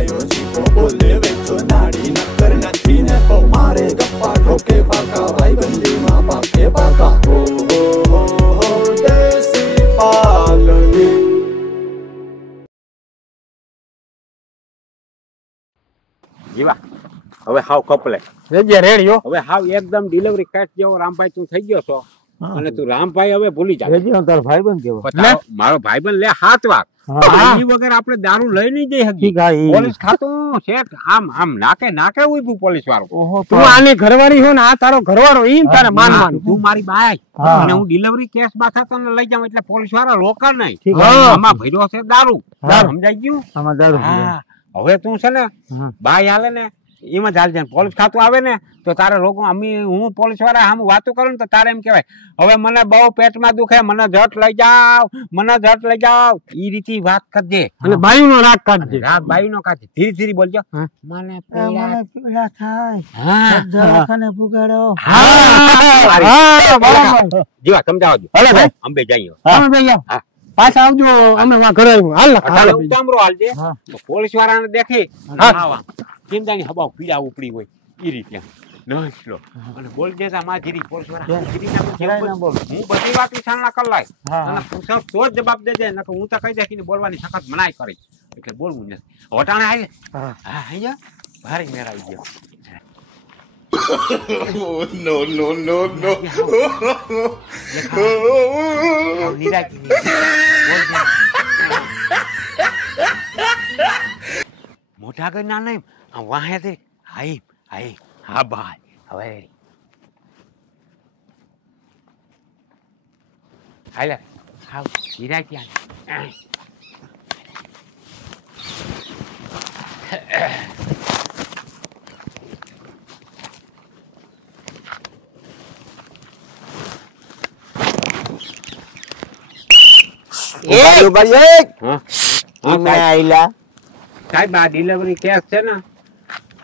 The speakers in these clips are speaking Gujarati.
ભાઈઓ જીકો બોલે વેચો નાડી નક્કર નથી ને તો મારે ગપ્પા ઠોકે પાકા ભાઈબંધીમાં પાકે પાકા હો દેશી પાલડી જીવા હવે હાવ કપલે રેડી હો હવે હાવ એકદમ ડિલિવરી કેટ જેવો રામભાઈ તું થઈ ગયો છો અને તું રામભાઈ હવે ભૂલી જા તારો ભાઈબંધ કેવો મારો ભાઈબંધ લે 7 વાર એની વગર આપણે દારૂ લઈ નહીં જઈ શકીએ પોલીસ ખાતું શેઠ આમ નાકે ઉભું પોલીસ વાળો તું આની ઘરવાળી હો ને આ તારો ઘરવાળો ઈ તારે માનવાનું તું મારી બાઈ અને હું ડિલિવરી કેસ બાથા તને લઈ જાઉં એટલે પોલીસ વાળા રોકર નહીં આમાં ભર્યો છે દારૂ સમજાઈ ગયું આમાં દારૂ હવે તું છે ને બાઈ હાલે ને એમાં ચાલજે પોલીસ ખાતું આવે ને તો તારે લોકો હું પોલીસ વાળા આમ વાતો કરું ને તો તારે એમ કહેવાય હવે મને બહુ પેટમાં દુખે મને જટ લઈ જાવ ઈ રીતે વાત કરજે અને બાયુનો રાગ કાઢજે બાયુનો કાઢજે ધીરે ધીરે બોલજો મને પીડા થાય હા દવાખાને પુગાડો બરાબર જીવા સમજાવજો ભલે ભાઈ અંબે જઈએ અમે ભાઈ હા પાછા આવજો અમે વા ઘરે હાલ ઉતામરો હાલજે તો પોલીસ વાળાને દેખી આવા કેમ જાણી હબાવ પીડા ઉપડી હોય ઈ રીતે નસલો અને બોલ દેતા માં જીરી પોલીસ વાળા હું બધી વાત વિચારણા કર લાય અને પૂછો તો જ જવાબ દેજે નકર હું તો કહી દે કે બોલવાની સખત મનાઈ કરી એટલે બોલવું નથી વટાણે આવી હા અહીંયા ભારે મેરા આવી ગયો no મોટા કઈ ના નહીં આ વાહેથી હાઈ હા ભાઈ હવે હાલે ખાવ હીરા ક્યાં સાહેબ આ ડિલિવરી કેસ છે ને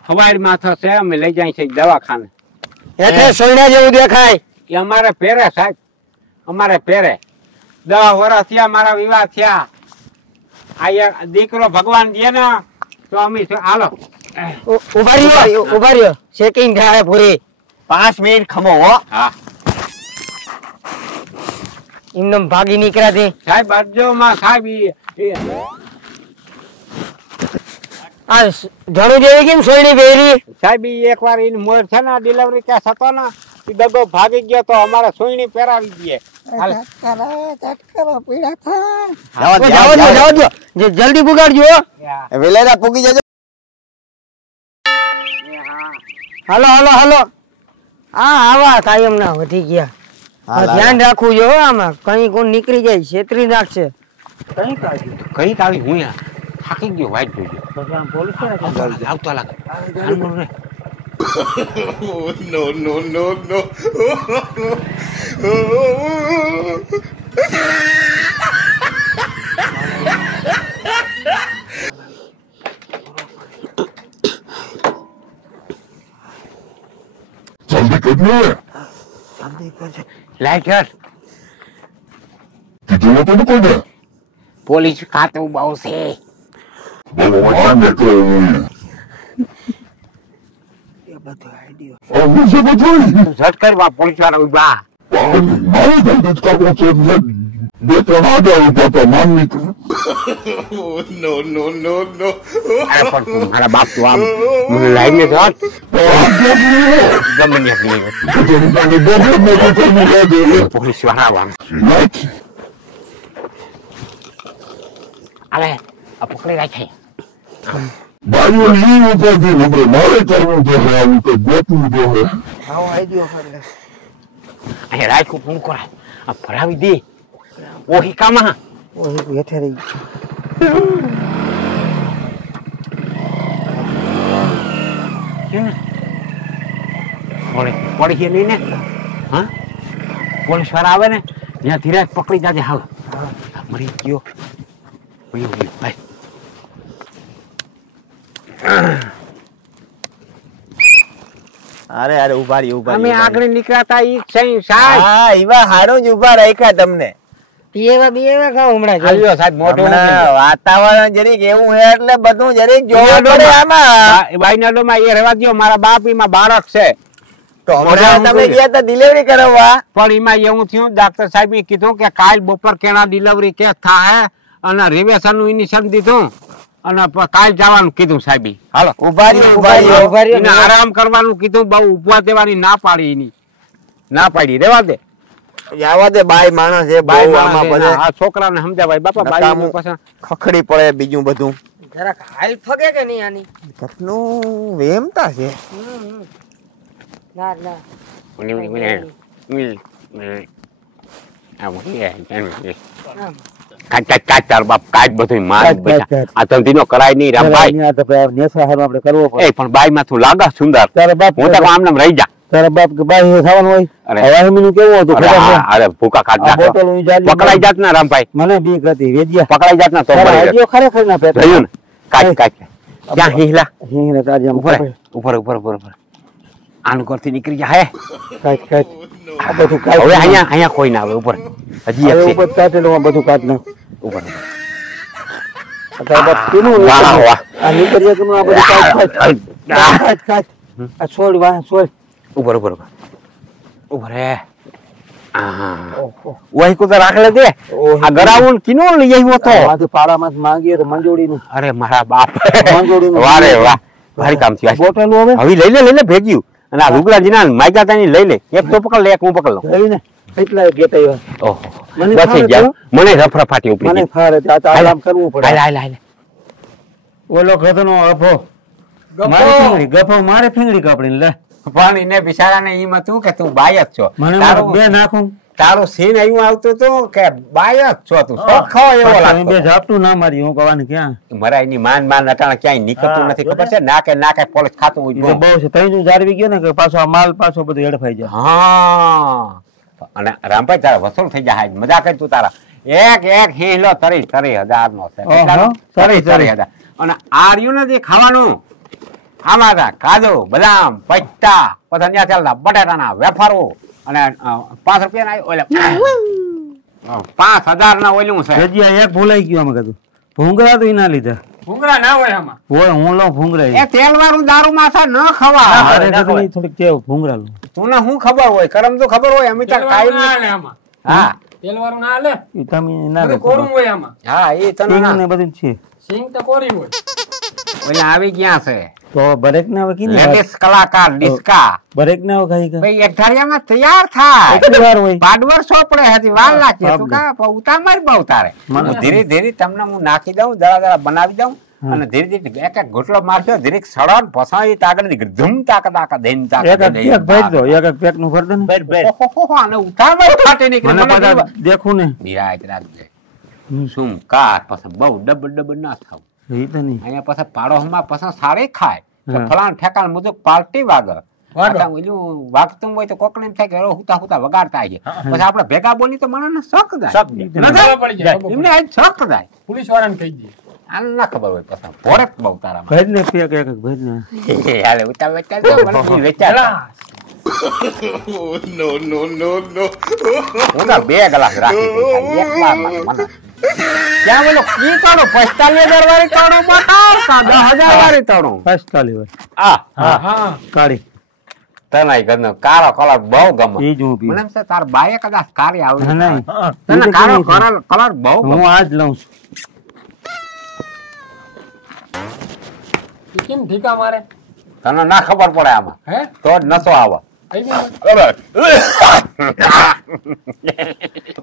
હવાઈ માં થશે અમે લઈ જાય છે દવાખાને એટલે સોયડા જેવું દેખાય એ અમારે પહેરે સાહેબ અમારે પહેરે 10 વર્ષ થયા મારા વિવાહ થયા આ દીકરો ભગવાન દે ને તો અમે હાલો ઉભા રહ્યો ચેકિંગ થાય પૂરી 5 મિનિટ ખમો હો હા એમને ભાગી નીકળ્યા છે સાહેબ અરજો માં સાહેબ આ ઝાડુ જેવી કેમ સોયડી પહેરી સાહેબ એકવાર એની મોર છે ને ડિલિવરી કેસ હતો ને એ દગો ભાગી ગયો તો અમારે સોયણી પહેરાવી દઈએ જલ્દી પુગાડજો વેલેરા પુગી જજો હાલો હા આવા કાયમ ના વધી ગયા ધ્યાન રાખવું જો આમાં કઈ કોણ નીકળી જાય છેતરી નાખશે કઈ તાળી હું થાકી ગયો વાઈટ જોઈ પોલીસ આવતો લાગે no जल्दी कर लाइट हट कितना तो कोई है પોલીસ ખાતું બહુ છે भगवान ने तो એ બધો આઈડિયો और मुझे बताइए ઝટ કરવા પોલીસ વાળા ઉભા मारे जल्दी इसका वो से बेतना दे ऊपर तो मान नहीं कर no અરે પણ તું મારા બાપ તું આમ મને લાઈને ઝટ ગમે નહીં પોલીસ વાળા આમ અરે આ પકડી રાખે भाई ये ऊपर भी हमरे मारे करने दे है उनके बेटू जो है આવો આઈડિયો કર લે અહીંયા રાખું ફોન કરાય આ ભરાવી દે ઓહી કામા ઓહી બેઠે રહી પડી છે નહીં ને હા પોલીસ વાળા આવે ને ત્યાં ધીરે પકડી જાજે હાલ મરી ગયો ભાઈ અરે ઉભા અમે આગળ નીકળ્યા ઈ સહી સાહેબ હા ઈવા હારો જ ઉભા રાખ્યા તમને પીએવા ખાવ હમણાં જો. હાલ્યો સાહેબ મોટો હમણાં વાતાવરણ જરીક એવું છે એટલે બધું જરીક જોવું પડે આમાં. બાઈનાડોમાં એ રહેવા દ્યો, મારા બાપ એમાં બાળક છે. તો હમણાં તમે ગયા તો ડિલિવરી કરાવવા. પણ એમાં એવું થયું ડાક્ટર સાહેબે કીધું કે કાલ બપોર કેણા ડિલિવરી કે થાય અને રિવેશન નું ઇન્જેક્શન દીધું અને કાલ જવાનું કીધું સાહેબે. હાલો ઉભા રહ્યો. એને આરામ કરવાનું કીધું, બહુ ઉભા દેવાની ના પાડી, એની ના પાડી, રેવા દે જવા દે. બાઈ માણસ છે, બાઈ બહુ આમાં બધે આ છોકરાને સમજાવાય બાપા, બાઈ પાસે ખખડી પડે બીજું બધું. જરાક હાલ ફગે કે નહીં આની? કેટલું વેમતા છે. ના ના કરાય નહીં રામભાઈ, પણ બાઈ માં તું લાગે સુંદર, હું તો આમ નામ રહી જા. તારા બાપ કે બાઈ ખાવાનું હોય. હવામીનું કેવું હતું અરે ભૂકા કાઢ પકડાઈ જાત ના રામભાઈ, મને બીક હતી વેજ્યા પકડાઈ જાત ના તો ખરેખર ના પેટ રહ્યું ને. કાઢ કાઢ ક્યાં હિલા હિંગને તારી આમ ઉપર ઉપર ઉપર ઉપર ઉપર આનું કરતી નીકળી જા. હે કાઢ કાઢ આ બધું કાઢ. હવે અહીંયા કોઈ ના આવે ઉપર, હજી એક છે ઉપર કાઢેલું આ બધું કાઢ નાખ. ઉપર. તારા બાપ કેનું વાહ વાહ આ નીકળ્યા કે આ બધું કાઢ કાઢ કાઢ. આ છોડ વાહ છોડ ઉપર ઉપર ઉપર હે. વહી કો તો રાખલે દે. આ ગરાઉન કિનો લઈ આવ્યો તો? આમાંથી પાડામાં માંગીએ તો મંજોડીનું. અરે મારા બાપ, મંજોડીનું. વારે વાહ, ભારી કામ થયું. બોટલ હવે હવે લઈ લે ભેગ્યું. અને આ લુગડાજી ના માઈકા તાની લઈ લે. એક તો પકડ લે, એક હું પકડ લઉં. લઈ ને એટલા ગેટ આવ્યા. ઓહો મને બચી ફાવે ગયા. તો? મને રફરફાટી ઉપડી મને ગઈ. ફારે આ તો આરામ કરવું પડે. હાલ હાલ હાલ. ઓલો ખતનો અભો મારી ફીંગડી ગફો મારે ફીંગડી કાપડી લે. પણ એને બિચારાને એમ હતું કે તું બાય જ છો. મને તારું બે નાખું તારું સીન એવું આવતું હતું કે બાય જ છો તું. સોખો એવો બે લાગતો. ઝાપટું ના મારી હું કવાનું ક્યાં મરા એની માન અટાણે ક્યાંય નીકળતું નથી, ખબર છે? નાકે પોલીસ ખાતું હોય એ તો બહુ છે તઈ જાળવી ગયો ને કે પાછો આ માલ પાછો બધું એડફાઈ જાય. હા. અને રામભાઈ તારા વસૂલ થઈ જાય. મજા કરી તું તારા એક હિલો 30,000 નો છે. કેટલાનો? 30,000. અને આ રહ્યું નથી ખાવાનું, આમાં હતા કાજુ બદામ પત્તા, પછી ત્યાં ચાલતા બટાટાના વેફરો અને 5 રૂપિયા ઓલા 5,000 ના ઓલું છે. રજિયા એક ભૂલાઈ ગયું આમાં કીધું ભૂંગળા તો એના લીધા ભૂંગળા ના હોય આમાં. હોય હું લઉં ભૂંગળા એ તેલ વાળું દારૂ માં છે, ન ખવા. મારે કીધું થોડીક ટેવ ભૂંગળા લઉં. તું ને શું ખબર હોય, કરમ તો ખબર હોય. અમે તાર કાયમ હા તેલ વાળું ના હાલે, એ તમે ના લે કોરું હોય આમાં. હા એ તને ના. ને બધું છે સિંગ તો કોરી હોય. ઓલા આવી ગયા છે તો બરેક ના હવે કીને લેટેસ્ટ કલાકાર ડિસ્કા. બરેક ના હવે ખાઈ ભાઈ અઠવાડિયામાં તૈયાર થાય. એક વાર હોય પાડવર સોપડે હતી વાર લાગે. તું કા ઉતાર બહુ તારે. ધીરે ધીરે તમને હું નાખી દઉં, જરા બનાવી દઉં અને ધીરે ધીરે એક ગોટલો મારશો, ધીરે સડન પસાઈ તાકડ ધૂમ તાકત દેન એક એક ભેજ દો, એક એક પેક નું ભર દે ને અને ઉતાર ફાટે નીકળે. મને પાછા દેખું ને નિરાયત રાખજે. શું કાર પછી બહુ ડબ ના થાવ. એ તો નહીં અહીંયા પાછા પાડોશમાં પાછા સારી ખાય કે ફલાણ ઠેકાણ મુજબ પાર્ટી વાગે. વાગતું હોય તો કોકને એમ થાય કે હુતા હુતા વગાડતા છે. પછી આપણે ભેગા બોલી તો મને શક જાય. એમને આજ શક જાય. પોલીસ વાળાને કહી દે. આ ના ખબર હોય પાછા ભોરક બહુ તારા. ભેજ ને પેક એક એક ભેજ ને હાલે ઉતા વેચા દો મને વેચા. હું તો 2 ગ્લાસ રાખી દઉં એક વાર મને. ક્યાં બોલો કી કાઢો 45,000 વાળી કાઢો બતા 10,000 વાળી કાઢો 45 વાર આ હા કાઢી તને ગનો કાળો કલર બહુ ગમે. એ જ હું પી મને એમ છે તાર બાએ કદાચ કાળી આવે. નહીં તને કાળો કલર બહુ હું ગમે. આજ લઉં છું ઈ કેમ ઢીકા મારે તને ના ખબર પડે આમાં હે તો જ નસો આવે.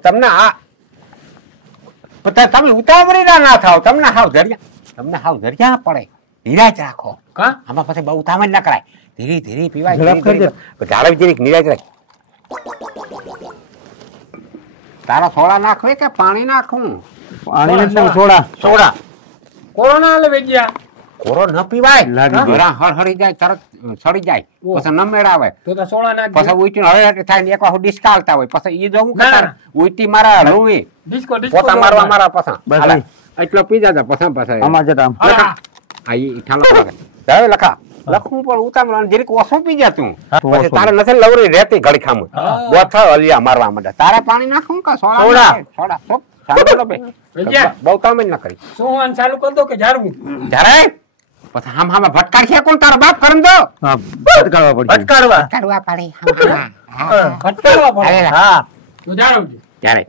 તમને આ તમે ઉતાવળી ના થાવ. તમને હાવ ધરિયા પડે. નિરાજ રાખો. કા આમાં પછી બહુ ઉતાવળ ના કરાય. ધીરે ધીરે પીવાય. ઝડપ કરજે. ધારાવી ધીરે નિરાજ રાખ. તારા સોડા નાખવે કે પાણી નાખવું? પાણી એટલે સોડા કોરોના હાલે વેજ્યા કોરો ન પીવાય. લાગી ગયો. ઘરા હળહળી જાય, તરત સડી જાય. પછી ન મેળાવે. તો સોળા નાખ પછી ઉઈટી હળહળ થાય ને એક વાર ડિસ્કાલતા હોય. પછી ઈ જોવું ના, કે ના. ઉઈટી મારા હળવી ડિસ્કો પોતા મારવા મારા પસા. બસ હાલે. નહીં. એટલો પી જાતા પસા પસા. આમાં જતા આમ આ ઈ ઠાલો કરે. હવે લખા. લખું પણ ઉતામળ અને જરીક ઓછું પી જા તું તો પછી ઓછું. તારે નથી લવરી રહેતી ઘડી ખામું બોથ અલિયા મારવા માંડે તારે પાણી નાખું કે સોડા સોડા સોપ સારું લો બે વિજયા બહુ કામ જ ન કરી શું આને ચાલુ કરી દો કે ઝાડવું જ્યારે પછી હામ હામે ભટકાર છે કોણ તારો બાપ કરમ દો હા ભટકાવા પડશે ભટકાડવા કાઢવા પડે હા ભટકાવવા પડે હા તો ઝાડવું ત્યારે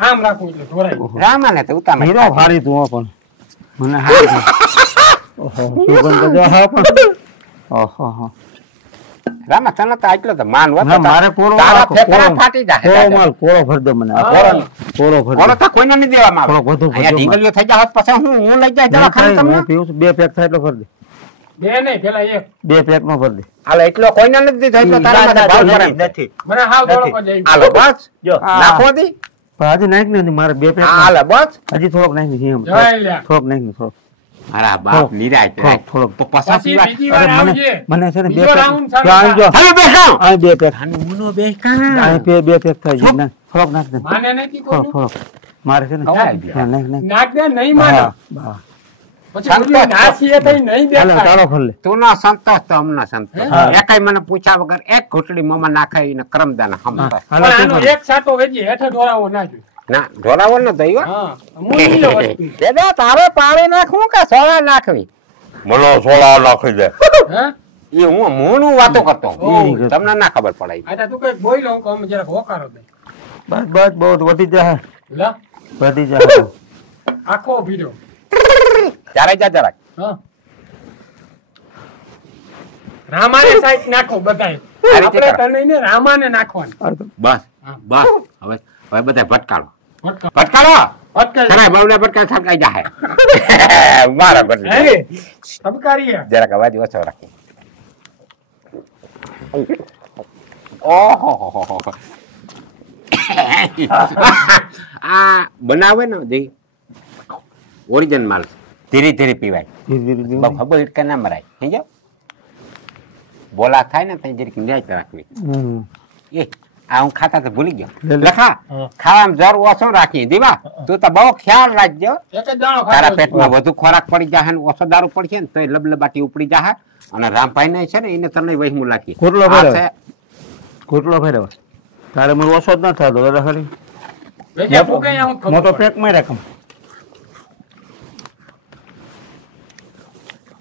આમ રાખવું એટલે ઢોરાય રામાને તો ઉતામળ હીરો હારી તું હો પણ મને હારી ઓહો સુગંધ તો જો હા પણ ઓહો રામા તને તો આટલો તો માન હોત ના, મારે કોરો તારા રાખો, ફેફડા કોરો. ફાટી જાય કોરો માલ કોરો ભર દો મને કોરો ભર કોરો દો તો કોઈને નહીં દેવામાં આવે થોડોક વધુ અહીંયા ભરજો ઢીંગલીઓ થઈ જાય પછી હું લઈ જાય જરા ખાલી હું તમને પીવું છું 2 પેક થાય એટલો ભર દે બે નહીં પેલા એક 2 પેક નો ભર દે હાલો એટલો કોઈને નથી દીધો એટલો તારા માટે ભાવ કરે નથી મને હાવ દોડકો જાય હાલો બસ જો નાખો દી પણ હજી નાખ ને મારે 2 પેક હાલો બસ હજી થોડોક નાખ ને એમ જય લ્યા થોડોક નાખ ને થોડોક મારા બાપ નિરાય થોડોક તો પસાસ પછી બીજી અરે વાર મને આવજે મને છે ને 2 બીજો પેક રાઉન્ડ ચાલુ ત્યાં જો હાલો બેસો આ 2 પેક આનું મુનો બેકા આ 2 પેક થાય છે ના થોડોક નાખ દે માને નથી થોડોક કોઈ થોડોક મારે છે ને ખવાય દે. હા, નાખ નાખ નાક દે નહીં માને હા બા પછી ઓલી નાસી થઈ નહીં હાલો દેખાય તારો ભર લે તું ના સંતોષ તો અમને સંતોષ એકાઈ મને પૂછ્યા વગર એક ઘૂંટડી મોમાં નાખાય ને કરમદાન હમતા હાલો પણ તું આનો ભર. એક સાટો વેજી હેઠે ઢોરાવો નાખ્યો ના ઢોરાવર ન થયો હા મૂલ્ય વસ્તુ દાદા તારે પાણી નાખવું કે સોડા નાખવી મને સોડા નાખી દે હા એ હું મોનું વાતો કરતો ઈ તમને ના ખબર પડે આ તું કઈક બોલ્યો હું કહું જરાક હોકારો દે બસ બસ બહુ વધી જાય લા વધી જાય આખો ભીડો ત્યારે જા જરાક હા રામાને સાઈડ નાખો બધાય આ રીતે આપણે કરો. તને ને રામાને નાખવાનું બસ હા. બસ હવે બધા ભટકાડો ભટકા. ભટકાડો ભટકાઈ. ખરા બહુને ભટકા છટકાઈ જાય મારા ગોઠવી હે, ધબકારીએ. જરાક અવાજ ઓછો રાખી ઓહો આ બનાવે ને જે ઓરિજિનલ માલ ધીરે ધીરે પીવાય બહુ ખબર ઇટકા ના મરાય સમજો બોલા થાય ને તો જરીક ન્યાય રાખવી એ આ હું ખાતા તો ભૂલી ગયો લે, લે. લખા હા. ખાવામાં જર ઓછો રાખી દીવા તું તો બહુ ખ્યાલ રાખજો એક જ દાણો તારા ખાધો છે. પેટમાં વધુ ખોરાક પડી જાય ને ઓછો દારૂ પડશે ને તો લબલબાટી ઉપડી જાય અને રામભાઈ ને છે ને એને તને વહીમું લાગી કોટલો આ ભરાવે. છે કોટલો ફેરવા તારે મને ઓછો જ ન થતો દાદા ખરી વેજ્યા ફૂંકે અહીંયા હું ખબર મોટો પડે. પેક માં રાખમ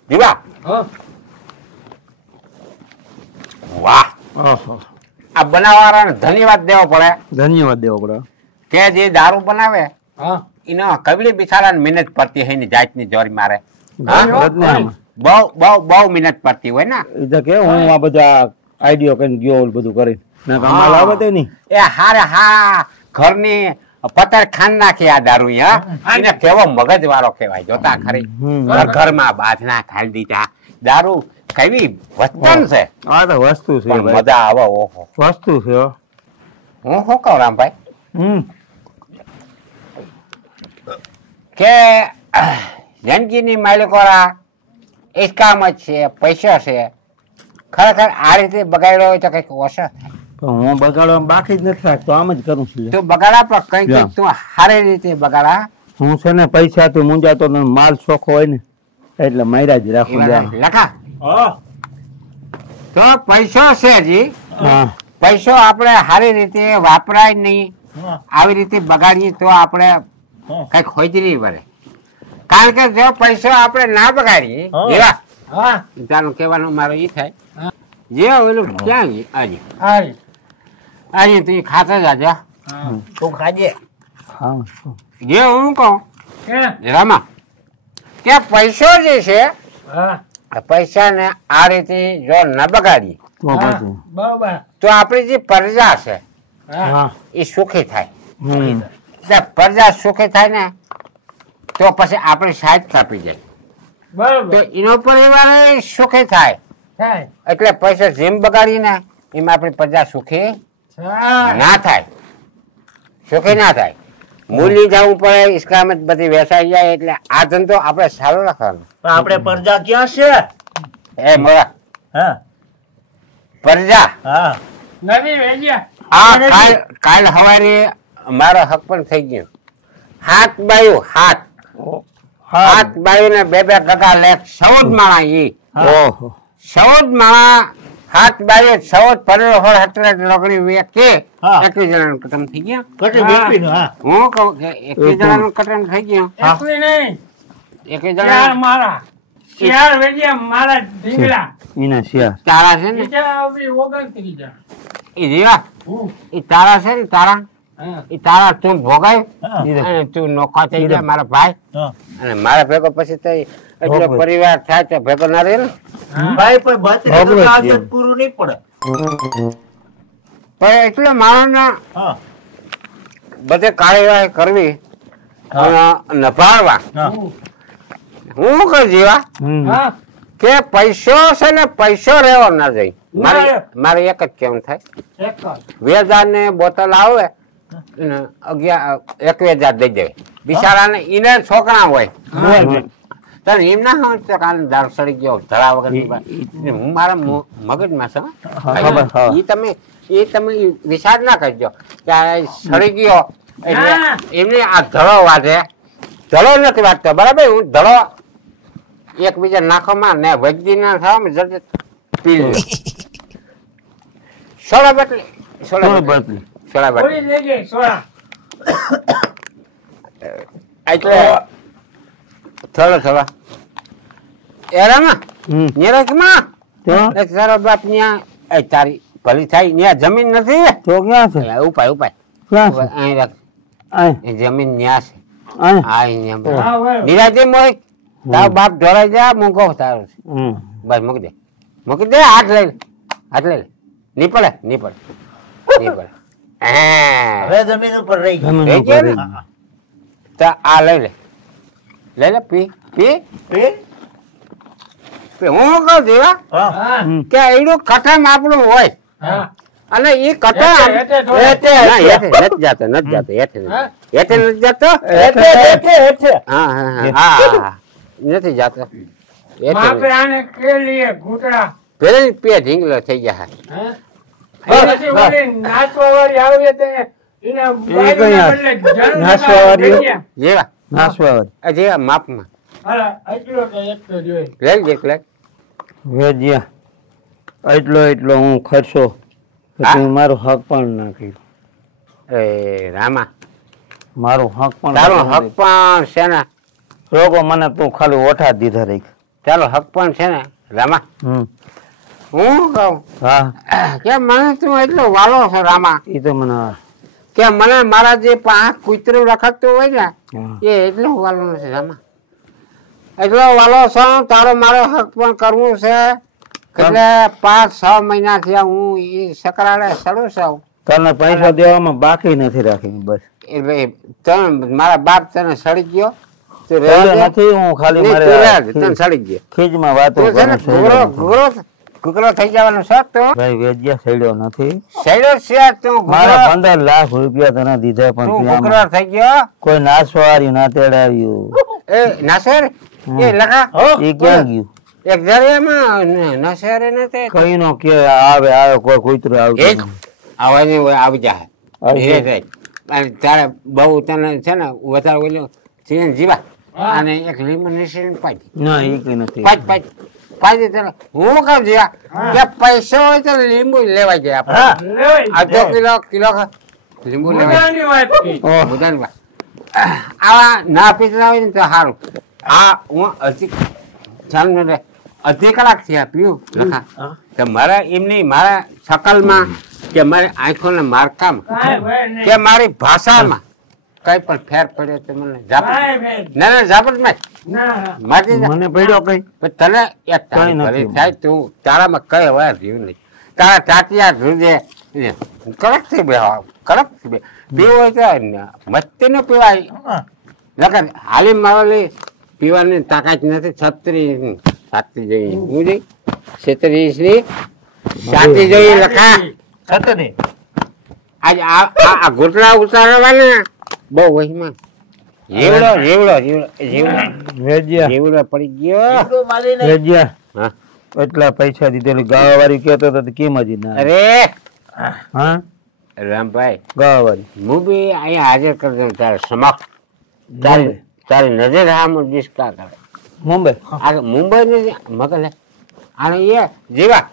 દીવા હા. વાહ ઓહો આ બનાવવાળાને ધન્યવાદ દેવો પડે ધન્યવાદ દેવો પડે કે જે દારૂ બનાવે હા. એનો કબલી બિચારાને મહેનત પડતી હોય ને જાતની જોરી મારે હા? ધન્યવાદ ને આમાં. બહુ મહેનત પડતી હોય ને એ તો કે હું આ બધા આઈડિયો કરીને ગયો ઓલું બધું કરી ના કમાલ આવે તે નહીં એ હારે હા ઘરની પતર ખાન નાખી આ દારૂ હા એને કેવો મગજ વાળો કહેવાય જોતા ખરી હમ. ઘરમાં બાધના ખાઈ દીધા દારૂ કેવી વચન છે આ તો વસ્તુ છે પણ ભાઈ. મજા આવે ઓહો વસ્તુ છે હો. હું શું કહું રામભાઈ હમ કે જિંદગીની માલિકોરા ઇસ્કામ જ છે પૈસા છે ખરેખર આ રીતે બગાડ્યો હોય તો કઈક ઓછો થાય પણ હું બગાડવા બાકી જ નથી રાખતો આમ જ કરું છું લે. તું બગાડા પણ કઈ જા. કઈક તું સારી રીતે બગાડા હું છે ને પૈસાથી મૂંઝાતો ને માલ ચોખ્ખો હોય ને એટલે માર્યા જ એ રાખું વાત જા. લખા હા. તો પૈસો છે જી હા પૈસો આપણે સારી રીતે વાપરાય નહીં હા. આવી રીતે બગાડીએ તો આપણે કઈક હોજરી પડે કારણ કે જો પૈસો આપણે ના બગાડીએ હા. જેવા હા. ચાલો કહેવાનું મારો એ થાય હા. જે ઓલું ક્યાં ગયું? આજે હારી. આજે તું ખાતા જાજો હા. તું ખાજે હા જે હું કહું કે? રામા કે પૈસો જે છે હા. પૈસાને આ રીતે જો ન બગાડીએ તો હા. પછી બરોબર. તો આપણી જે પ્રજા છે હા. હા એ સુખી થાય હમ એટલે પ્રજા સુખી થાય ને તો પછી આપણે સાહેબ કાપી જાય તો બરોબર. એનો પરિવાર સુખી થાય થાય. એટલે પૈસા જેમ બગાડીએ ને એમાં આપણી પ્રજા સુખી થાય. ના થાય સુખી ના થાય મૂલી જવું પડે ઇસ્કામત બધી વેસાઈ જાય એટલે આ ધંધો આપણે સારો રાખવાનો પણ આપણે પરજા ક્યાં છે એ મોરા હા પ્રજા હા નથી વેજ્યા. આ કાલ હવારે મારો હક પણ થઈ ગયો હાથ બાયું હાથ બાયું ને બે ગગા લે 14 માણા ઈ ઓહો 14 માળા હાથ બારે 14 પરેલો હોળ હતરા લગડી વેકે 21 જણાનું કટમ થઈ ગયા. કટી બેસી હા હું કહું કે 21 જણાનું કટમ થઈ ગયું. એકલી નહીં 21 ચાર જણા મારા ચાર વેજિયા મારા ઢીંગલા એના શિયાર તારા છે ને બીજા આવી 29 જણા એ જેવા હું એ તારા છે ને તારા હા એ તારા તું ભોગાય હા. અને તું નોખા થઈ જાય મારા ભાઈ હા અને મારા ભેગો પછી તો એટલો ભોગવે. પરિવાર થાય તો ભેગો ના રહે ને. ભાઈ પણ બત્રીસ બબડો તો જ આજે છે. પૂરું નહીં પડે પણ એટલો માણસના હા બધે કાર્યવાહી કરવી અને નભાળવા હા હું કહું જીવા હમ. હા કે પૈસો છે ને પૈસો રહેવો ના જોઈએ મારે એક જ કેવું થાય એક જ. 2000 ને બોટલ આવે એને 21,000 દઈ દેવી બિચારાને એને છોકરા હોય તો એમ ના હોય તો કાલે દારૂ સડી ગયો ધડા વગર હું મારા મગજમાં છે ખબર, હા. એ તમે વિચાર ના કરજો કે આ સડી ગયો એટલે ના. એમને આ ધડો વાંધે ધડો નથી વાંચતો બરાબર હું ધડો એકબીજા નાખોમાં ને વૈદ્ય ના થવા જલ્દી પી લે સોડા બાટલી સોડા બાટલી. સોડા બાટલી થોડી લઈ ગઈ સોડા એટલે થોડો એરામાં હમ. નિરાકમાં તો એક તારો બાપ ન્યા એ તારી ભલી થાય ન્યા જમીન નથી તો ક્યાં છે ઉપાય ક્યાં છે અહીં રાખ અહીં એ જમીન ન્યા છે અહીં હા અહીંયા હા હોય નિરાજે મોય તારો બાપ ઢોળાઈ જા મૂકો તારો છે હમ. બસ મૂકી દે હાથ લઈ લે હાથ લઈ લે નહીં પડે નહીં પડે હા હવે જમીન ઉપર રહી ગયું જમીન રહી ઉપર ગયો રહી ને? ગયું. તો આ લઈ લે પી હું કહું દેવા હા હમ. કે એનું કથમ આપણું હોય હા અને એ કથમ હેઠે થોડે. નથી જાતો હા? હેઠે નથી જાતો હેઠે હા નથી જાતો માપે આને કે લીએ ઘૂંટડા પેલી પે ઢીંગલો થઈ ગયા હા? પછી ઓલી નાચવા વાળી આવે તે એના બાજુના બદલે જણ નાચવા વાળી? લઈ ગયા. જેવા નાસવાવાળી. આ જેવા માપમાં હાલા, એટલો તો એક તો જોઈ. લઈ દેખ લે વેજ્યા એટલો હું ખર્ચો પછી મારું હક પણ નાખી એ રામા મારું હક પણ તારો નાખી. હક પણ છે ને લોકો મને તું ખાલી ઓઠા જ દીધા રાખ તારો હક પણ છે ને રામા હમ. હું કહું હા કે મને તું એટલો વાલો છો રામા એ તો મને કે મને મારા જે પાંચ કૂતરું રખડતું હોય ને હા. એ એટલો વાલો નથી રામા એટલો વાલો છો તારો મારો હક પણ કરવું છે એટલે 5-6 મહિના થયા હું એ સકરાડે સડું છું તને પૈસા દેવામાં બાકી નથી રાખી બસ એટલે તને મારા બાપ તને સડી ગયો તું તને રહેવા દે. નથી હું ખાલી નહીં, તું રહેવા દે, તને મારે સડી ગયો ખીજમાં વાતો તું છે ને કરું ઘૂઘરો થઈ જવાનો શોખ તો ભાઈ વેજ્યા સડ્યો નથી સડ્યો છે તું મારા ઘૂઘરો 15 લાખ રૂપિયા તને દીધા પણ તું ત્યાં ઘૂઘરો થઈ ગયો કોઈ નાસવાર્યું ના તેડાવ્યું એ નાસર એ લખા એ ક્યાં ગયું એક જરિયામાં નશેરે ને તે કઈ નો કે આવે કોઈ કૂતરું એક આવતું આવાજ આવી જાય આવી ધીરે જાય. ધીરે. અને તારે બહુ તને છે ને વધારે ઓલું સીન જીવા હા. અને એક લીંબુ નીચે પાડી ના એ કઈ નથી પાડી તને હું કહું જીવા કે પૈસો હોય તો લીંબુ લેવાય જાય આપણે લેવાય. અડધો કિલો લીંબુ લેવાય મુદ્દાની વાત કરી. ઓહ, બધાની વાત. આવા ના પીતા હોય ને તો સારું આ હું અડધી કલાક થયા પીવું લખા તો મારા એમની મારા શકલમાં કે મારી આંખોના મારકામાં કાંઈ ભય નહીં. કે મારી ભાષામાં કઈ પણ ફેર પડ્યો તો મને ઝાપટ કાંઈ ભય નહીં. ના ઝાપટ માં ના મારી જા. મને પડ્યો કઈ પણ તને એક તારી કઈ નથી. ભરી થાય તું તારામાં કઈ હવે રહ્યું નહીં તારા ટાટિયા ધ્રુજે કડકથી બે કડકથી બે પીવું હોય તો મસ્તી નું પીવાય નકર હાલી મારેલી પીવાની તાકાત નથી 36 સાતી જઈ હું જઈ 36 સાતી જઈ લખા સતને આજ આ ઘૂંટડા ઉતારવાના બહુ વહીમાં જીવડો જીવડો જીવડો જીવડો વેજ્યા જીવડો પડી ગયો તો મારીને વેજ્યા હા એટલા પૈસા દીધેલી ગાવાવાળી કહેતો હતો તો કેમ હજી ના અરે હા રામભાઈ ગાવાવાળી હું બી અહીંયા હાજર કરી દઉં તારે સમક્ષ તારી નજર આમ ડિસ્કા કરે મુંબઈ આ મુંબઈ ની મગજ અને એ જીવા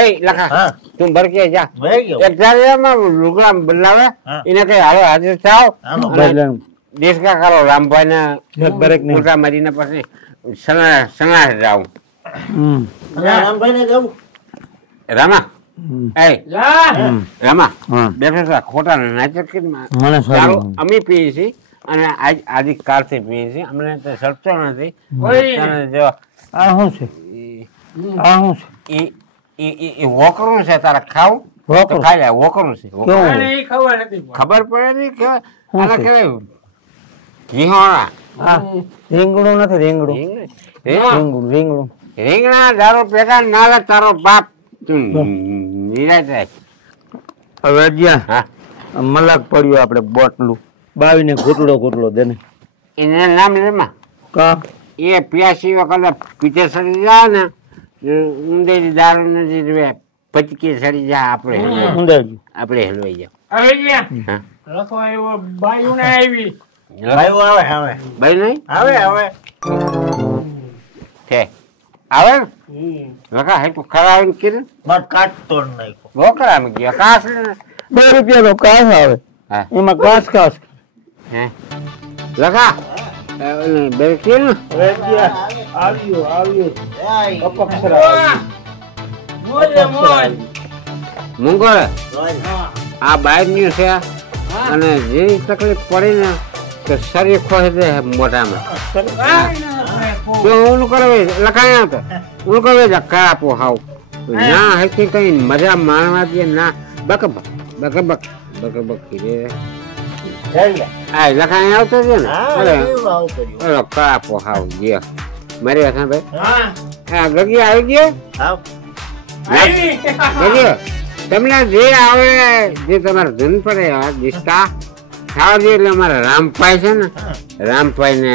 એ લખા તું ભર કે જા એક જારિયામાં લુગડા બદલાવે એને કઈ હાલો હાજર થાવ દેશકા કરો રામભાઈ ને બરેક ને ઉલટા મારીને પછી સણા જાવ રામભાઈ ને જવું રામા રામા બેઠા ખોટા નાચક અમે પીએ છીએ અને આજ કાલથી પીએ છીએ અમને તો સડતો નથી આ શું છે આ શું છે એ વોકરું છે તારે ખાવું તો ખાઈ જાય વોકરું છે ખબર પડે નહીં કે આને કહેવાય ઘીહોણા રીંગણું નથી રીંગણું રીંગણું રીંગણા દારો પેટા નાલે તારો બાપ નિરાશ હવે જ્યાં મલાક પડ્યું આપણે બોટલું બાવીને ઘૂંટડો દેને એને નામ લેમાં કા એ પ્યાસી વખત પીછે સડી જાય ને ઊંધેરી દારૂ નથી પચકી સડી જાય આપણે હલવાઈ જાવ ભાઈ નહીં છે આવે લખા હે તું ખરાવીને કીધું કાટ તોડ નાખ્યો વોકરામાં ગયા કાસ ₹2 નો કાસ આવે એમાં કાસ હે લખા બે કિલ મુંગોળ આ બાર ન્યુ છે અને જેની તકલીફ પડી ને તો શરીર ખોઈ દે મોઢામાં તો હું કરે લખાયા તો હું કરે ધક્કા આપો હાવ ના હકી કઈ મજા માણવા દે ના બકબક કીધે આ લખાયા આવતો છે ને ઓલો કાપો હાવ જે મારી વાત ભાઈ હા ગગી આવી ગયો ગગી તમને જે આવે જે તમારે ધન પડે દિસ્તા ખાવા દે એટલે અમારા રામભાઈ છે ને રામભાઈ ને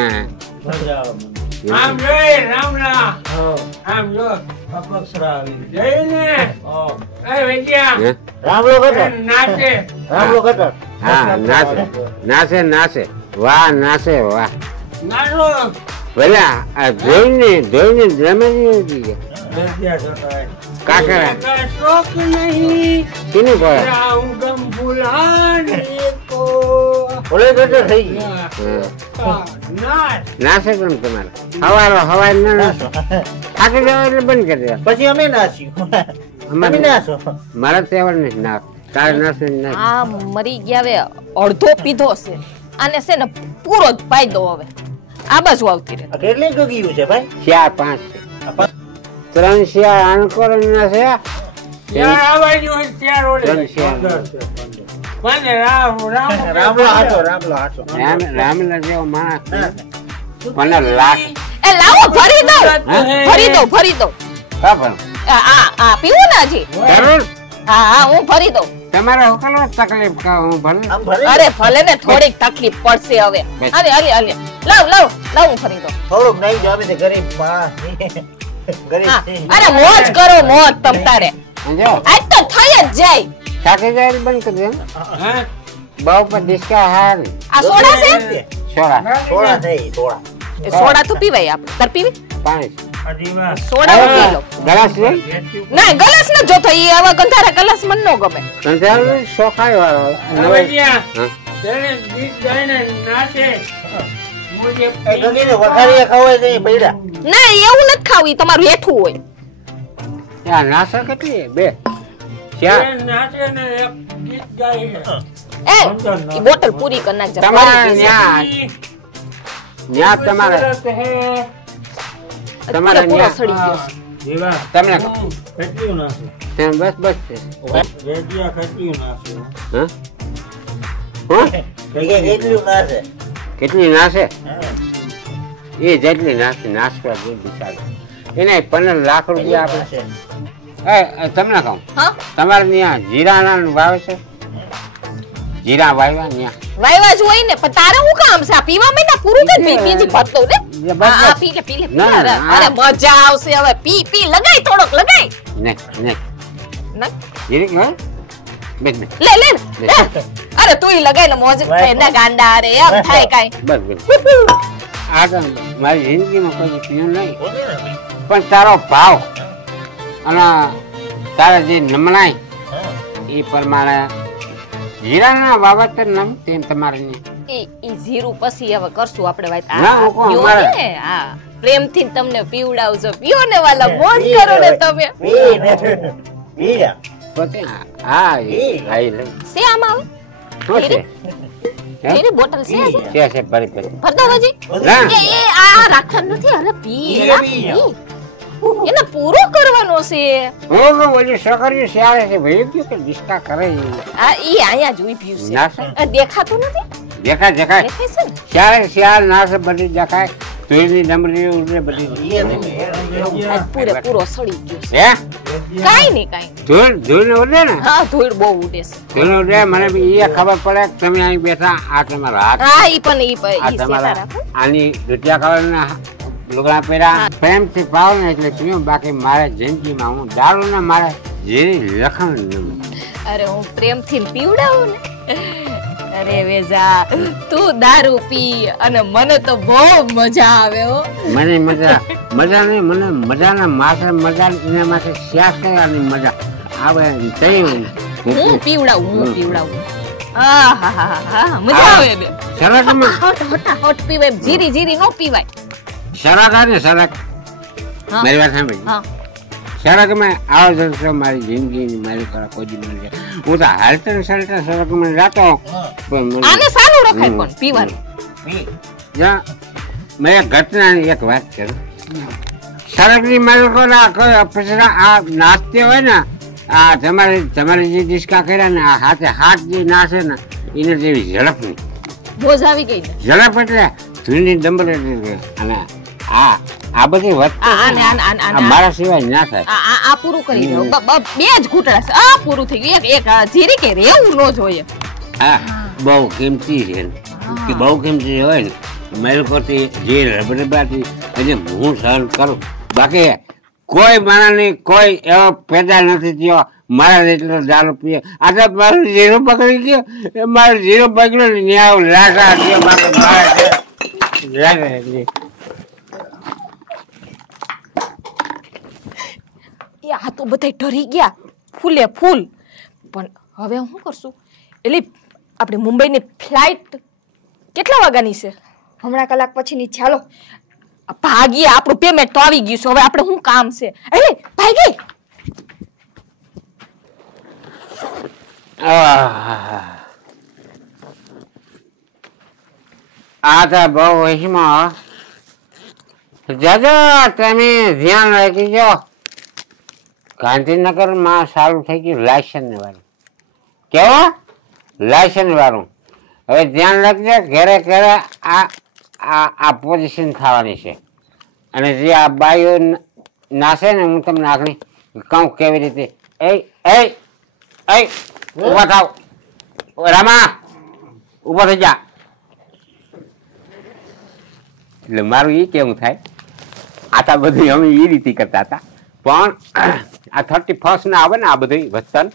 નાસે વાહ નાસે વાહ પેલા આ ધોઈને જમે કાકરા કેને કહે નાસે કેમ તમારે હવાય ના નાસો થાકી જાવ એટલે બંધ કરી દે પછી અમે નાસ્યું મારા તહેવાર નથી ના તારે નાસે આ મરી ગયા હવે અડધો પીધો છે આને છે ને પૂરો જ પાઈ દો હવે આ બાજુ આવતી રહે કેટલી ગયું છે ભાઈ 4-5 છે 3 શિયાળ આણકોર ના છે રામલા જેવો માણસ મને લાખ એ લાવો ભરી દો કા ભરું આ પીવું ના જી જરૂર હા હું ભરી દઉં તમારે હોકલો તકલીફ કા હું ભરું અરે ભલે ને થોડીક તકલીફ પડશે હવે હાલે લાવ હું ભરી દઉં થોડુંક નહીં જો અમે ગરીબ અરે મોજ કરો મોજ તમ તારે જો આજ તો થઈ જ જાય થાકી જાય બંધ કરી દે બહુ પર ડિસ્કા હાર આ સોડા છે સોડા સોડા તો પીવાય આપણે તાર પીવી પાણી સોડા પી લો ગ્લાસ લે ના ગ્લાસ ન જોતો ઈ આવા ગંધારા ગ્લાસ મન નો ગમે ગંધારા શોખાય વાળો હવે ત્યાં તેને ગીત ગાઈને નાચે ના એવું નથી ખાવું ઈ તમારું હેઠું હોય ત્યાં નાસા કેટલી બે નાચે ને એક ગીત ગાય ઈ બોટલ પૂરી કરી નાખજો તમારે ન્યા તમારે તમારે પૂરો સડી ગયો તમને કેટલું નાખે બસ રેડિયા કેટલું નાખે કેટલી નાશે એ જેટલી નાસવા જેવી બિચારી એને 15 લાખ રૂપિયા આપણે તમને કહું તમારે ત્યાં જીરાના વાવે છે જીરા વાવ્યા ત્યાં વાયવા જ હોય ને પણ તારે હું કામ છે આ પીવા મે ના પૂરું કર બીજી ભરતો ને આ પી લે અરે મજા આવશે હવે પી લગાય થોડોક લગાય નહીં જીરી હે બેન લે અરે તું લગાય ને મોજ એના ગાંડા અરે એમ થાય કાઈ બસ આ મારી જિંદગીમાં કોઈ પીવું નહીં પણ તારો ભાવ અને તારે જે નમણાય એ પ્રમાણે જીરાના વાવતર નમ તેમ તમારે એ જીરું પછી હવે કરશું આપણે વાત. ના, રોકો, અમારે. હા પ્રેમથી તમને પીવડાવજો. પીઓ ને વાલા, મોજ કરો ને તમે. પછી હા એ લઈ સે આમાં આવે શું છે એની બોટલ છે છે ભરી ભરી ભરતો હજી ના. એ આ રાખવાનું નથી. અરે પી રા, પી. એને પૂરો કરવાનો છે. હું ઓલી છોકરીઓ શિયાળે છે ભાઈ ગયો કે ડિસ્કા કરે આ ઈ અહીંયા જ ઉભ્યું ના છે. છે. દેખાતું નથી. દેખાય દેખાય દેખાય છે ને? શિયાળે શિયાળ ના છે બધી દેખાય ધોઈની ડમરી ઉડે બધી આજ પૂરેપૂરો સડી ગયો છે. હે કાંઈ નહીં, કાંઈ નહીં. ધોઈને ઉડે ને હા ધૂળ બહુ ઉડે છે. ધોઈને ઉડે મને બી એ ખબર પડે કે તમે અહીં બેઠા આ તમારા હાથ હા ઈ પણ ઈ આ સેટા તમારા રાખો. આની રૂપિયા ખાવાના લુગડા પહેર્યા પ્રેમથી પાવ ને એટલે પીવું. બાકી મારે જિંદગીમાં હું દારૂ ને મારે જેવી લખણ નહીં. અરે હું પ્રેમથી પીવડાવું ને. અરે વેજા તું દારૂ પી અને મને તો બહુ મજા આવે હો. મને મજા નહીં મને મજાના માથે મજા એના માથે શ્વાસ કરવાની મજા આવે તઈ હું પીવડાવું. હા મજા આવે બે. શરાકમાં હટ પીવાય. જીરી જીરી નો પીવાય. શરાક ને શરાક હા. મારી વાત સાંભળી હા શરાકમાં આવો જલસો મારી જિંદગી મારી કરા કોઈ દી મળી જાય. હું તો હાલતર ચાલતા શરાકમાં જાતો પણ મને આને સારું રખાય પણ પીવાનું. જા મેં એક ઘટનાની એક વાત કરું. શરાકની માલિકોના કોઈ અપસરા આ નાચતે હોય ને આ તમારે જે ડિસ્કા કર્યા ને આ હાથે હાથ જે નાશે ને એને જેવી ઝડપ નહીં. બોજ આવી ગઈ ને. ઝડપ એટલે ધૂળની ડંબર અને આ બધી વાત મારા સિવાય ના થાય. આ પૂરું કરી દો. બે જ ઘૂંટડા છે. આ પૂરું થઈ ગયું. એક જીરી કે રેવું ન જોઈએ. હા બહુ કિંમતી છે કે બહુ કિંમતી હોય ને મેલકોથી જે રબરબાથી એને હું સહન કરું. બાકી કોઈ માણસની કોઈ એવો પેદા નથી થયો મારા જેટલો દારૂ પીએ. આ તો મારું જીરો પકડી ગયો મારો જીરો પકડ્યો ને ત્યાં લાગા થયો. બાકી મારે આ તો બધા ડરી ગયા ફૂલે ફૂલ. પણ હવે હું કરશું? એટલે આપણે મુંબઈની ફ્લાઇટ કેટલા વાગ્યાની છે? હમણાં કલાક પછીની. ચાલો ભાગીએ. આપણું પેમેન્ટ તો આવી ગયું છે. હવે આપણે શું કામ છે? એટલે ભાગી. આ તો બહુ વહીમાં જજો તમે ધ્યાન રાખી જો. ગાંધીનગરમાં સારું થઈ ગયું લાયસન્સ વાળું. કેવો લાયસન્સ વાળું? હવે ધ્યાન રાખજો. ઘરે ઘરે આ પોઝિશન થવાની છે. અને જે આ બાઈઓ નાશે ને હું તમને આગળ કહું કેવી રીતે. એ ઉભા થાવ રામા ઉભા થઈ જા. એટલે મારું એ કેવું થાય આ તો બધું અમે એ રીતે કરતા હતા. પણ આ 31 ના આવે ને આ બધું વતન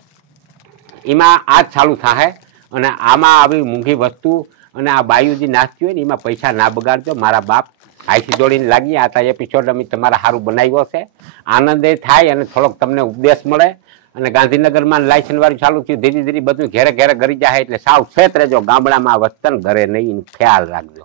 એમાં આ જ ચાલુ થાય. અને આમાં આવી મોંઘી વસ્તુ અને આ બાયુ જે નાચતી હોય ને એમાં પૈસા ના બગાડજો. મારા બાપ આઈથી દોડીને લાગી. આ તો એપિસોડ અમે તમારા સારું બનાવ્યો છે. આનંદ એ થાય અને થોડોક તમને ઉપદેશ મળે. અને ગાંધીનગરમાં લાયસન્સ વાળું ચાલુ થયું ધીરે ધીરે બધું ઘેરે ઘરે કરી જાય એટલે સાવ ક્ષેત્ર રહેજો. ગામડામાં વતન ઘરે નહીં ખ્યાલ રાખજો.